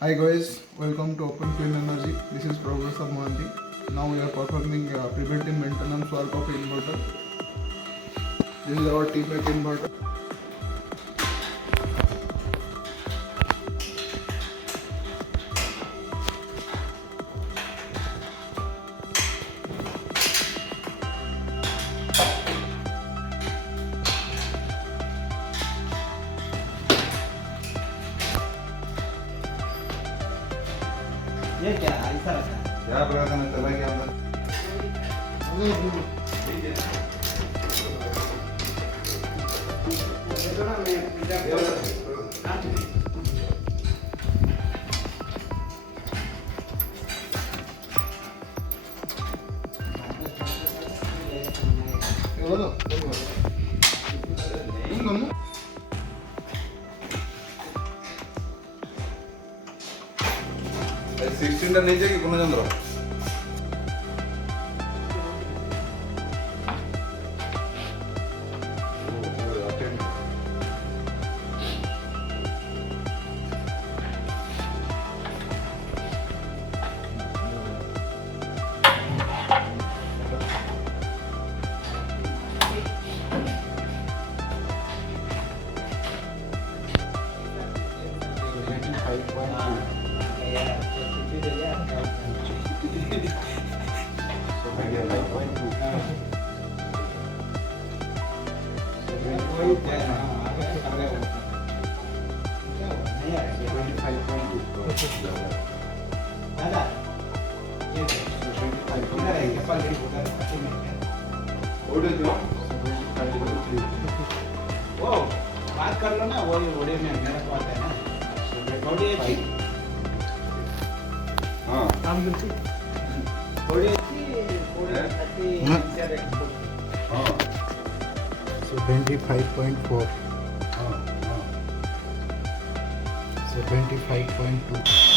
Hi guys, welcome to Open Clean Energy. This is Professor Mohanty. Now we are performing preventive maintenance work of inverter. This is our tmeic Inverter. ये क्या ऐसा रखा है? क्या प्रकार में चला गया अंदर সিক্সটিনটা নিচে কি কোনো যন্ত্র वो बात कर लो ना, वो ऑडियो में मेरा को आता है ना, ऑडियो अच्छी हाँ ऑडियो अच्छी हाँ 75.4 हाँ 75.2